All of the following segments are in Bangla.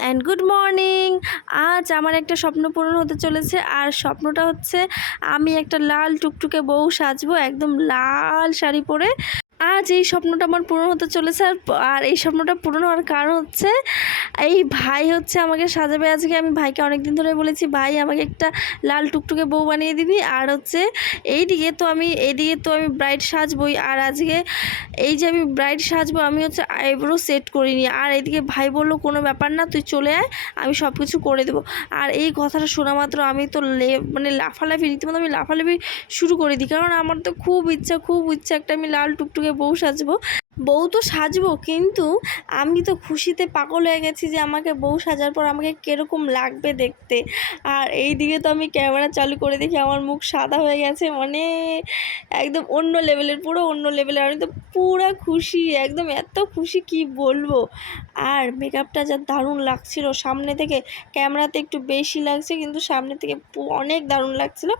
And good morning. আজ আমার একটা স্বপ্ন পূরণ হতে চলেছে, আর স্বপ্নটা হচ্ছে আমি একটা লাল টুকটুকে বউ সাজবো, একদম লাল শাড়ি পরে। আজ এই স্বপ্নটা আমার পূরণ হতে চলেছে। আর এই স্বপ্নটা পূরণ হওয়ার কারণ হচ্ছে এই ভাই হচ্ছে আমাকে সাজাবে আজকে। আমি ভাইকে অনেক দিন ধরে বলেছি, ভাই আমাকে একটা লাল টুকটুকে বউ বানিয়ে দিবি। আর হচ্ছে এইদিকে তো আমি ব্রাইড সাজবই। আর আজকে এই যে আমি ব্রাইড সাজবো, আমি হচ্ছে আইব্রো সেট করিনি। আর এইদিকে ভাই বললো কোনো ব্যাপার না, তুই চলে আয়, আমি সব কিছু করে দেবো। আর এই কথাটা শোনা মাত্র আমি তো লাফালাফি, রীতিমতো আমি লাফালাফি শুরু করে দিই, কারণ আমার তো খুব ইচ্ছা একটা আমি লাল টুকটুকে বউ সাজবো। বউ তো সাজবো, কিন্তু আমি তো খুশিতে পাগল হয়ে গেছি যে আমাকে বউ সাজার পর আমাকে কীরকম লাগবে দেখতে। আর এই দিকে তো আমি ক্যামেরা চালু করে দেখি আমার মুখ সাদা হয়ে গেছে, মানে একদম অন্য লেভেলের, পুরো অন্য লেভেলের। আমি তো পুরো খুশি, একদম এত খুশি কি বলবো। আর মেকআপটা যা দারুণ লাগছিল সামনে থেকে, ক্যামেরাতে একটু বেশি লাগছে, কিন্তু সামনে থেকে অনেক দারুণ লাগছিল।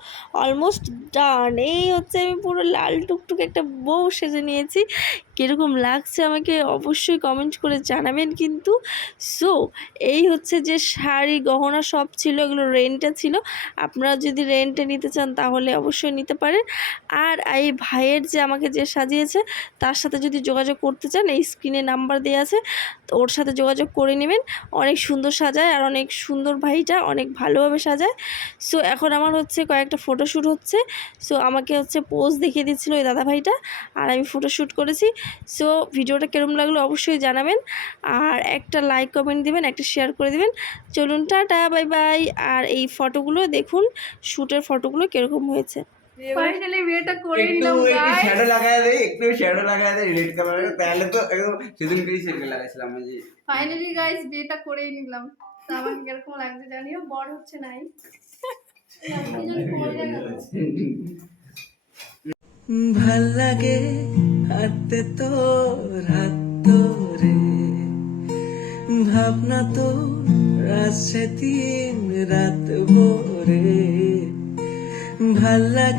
Almost done. এই হচ্ছে আমি পুরো লাল টুকটুকে একটা বউ সেজে নিয়েছি। কীরকম লাগছে আমাকে অবশ্যই কমেন্ট করে জানাবেন কিন্তু। সো এই হচ্ছে যে শাড়ি গহনা সব ছিল, এগুলো রেন্টে ছিল। আপনারা যদি রেন্টে নিতে চান তাহলে অবশ্যই নিতে পারেন। আর এই ভাইয়ের যে আমাকে যে সাজিয়েছে তার সাথে যদি যোগাযোগ করতে চান, এই স্ক্রিনে নাম্বার দেওয়া আছে, তো ওর সাথে যোগাযোগ করে নেবেন। অনেক সুন্দর সাজায়, আর অনেক সুন্দর ভাইটা, অনেক ভালোভাবে সাজায়। সো এখন আমার হচ্ছে কয়েকটা ফটোশ্যুট হচ্ছে। সো আমাকে হচ্ছে পোজ দেখিয়ে দিচ্ছিলো ওই দাদা ভাইটা, আর আমি ফটোশ্যুট করেছি। সো ভিডিওটা কেরম লাগলো অবশ্যই জানাবেন, আর একটা লাইক কমেন্ট দিবেন, একটা শেয়ার করে দিবেন। চলুন, টাটা, বাই বাই। আর এই ফটোগুলো দেখুন, শ্যুটের ফটোগুলো কিরকম হয়েছে। ফাইনালি বিয়েটা করে নিলাম একটু গাইস। শ্যাডো লাগায় দেই রেড কালারের, তাহলে তো একদম সেদিনকেই সেদিন লাগাইছিলাম আমি যে। ফাইনালি গাইস বিয়েটা করেই নিলাম। তো আমাকে কিরকম লাগছে জানিও, বড় হচ্ছে নাই। ভাল লাগে হাতে তোর হাত ধরে, ভাবনা তো রাত দিন রাত ভোরে ভাল লাগে।